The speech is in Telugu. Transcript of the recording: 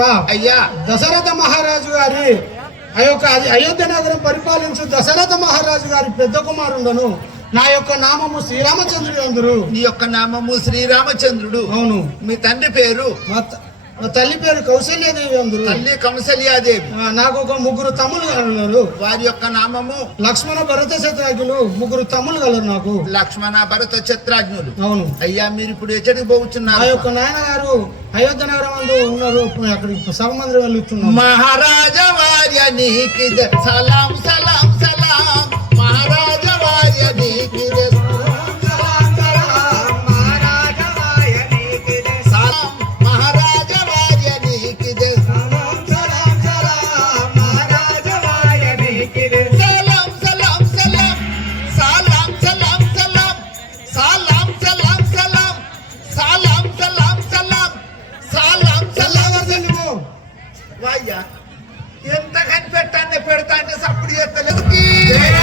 శివా అయ్యా దశరథ మహారాజు గారి అయోధ్య నగరం పరిపాలించు దశరథ మహారాజు గారి పెద్ద కుమారుండను. నా యొక్క నామము శ్రీరామచంద్రుడు అందరు. నీ యొక్క నామము శ్రీరామచంద్రుడు. అవును. మీ తండ్రి పేరు? మా తల్లి పేరు కౌశల్యాదేవి అందరు. తల్లి కౌశల్యాదేవి. నాకు ఒక ముగ్గురు తమ్ములు కలరు. వారి యొక్క నామము? లక్ష్మణ భరత శత్రుఘ్నులు. ముగ్గురు తమ్ములు కలరు నాకు. లక్ష్మణ భరత శత్రుఘ్నులు. అవును. అయ్యా మీరు ఇప్పుడు ఎక్కడికి పోతున్నారు? నా యొక్క నాయనగారు అయోధ్య నగరం అందు ఉన్నారు. అక్కడికి సభ మందిరం వెళ్తున్నాం. మహారాజా వార్య నీకి సలాం సలాం సలాం. మహారాజా వార్య నీకి ఎంత కనిపెట్టాన్ని పెడతా అంటే సప్పుడు చేస్తలేదు.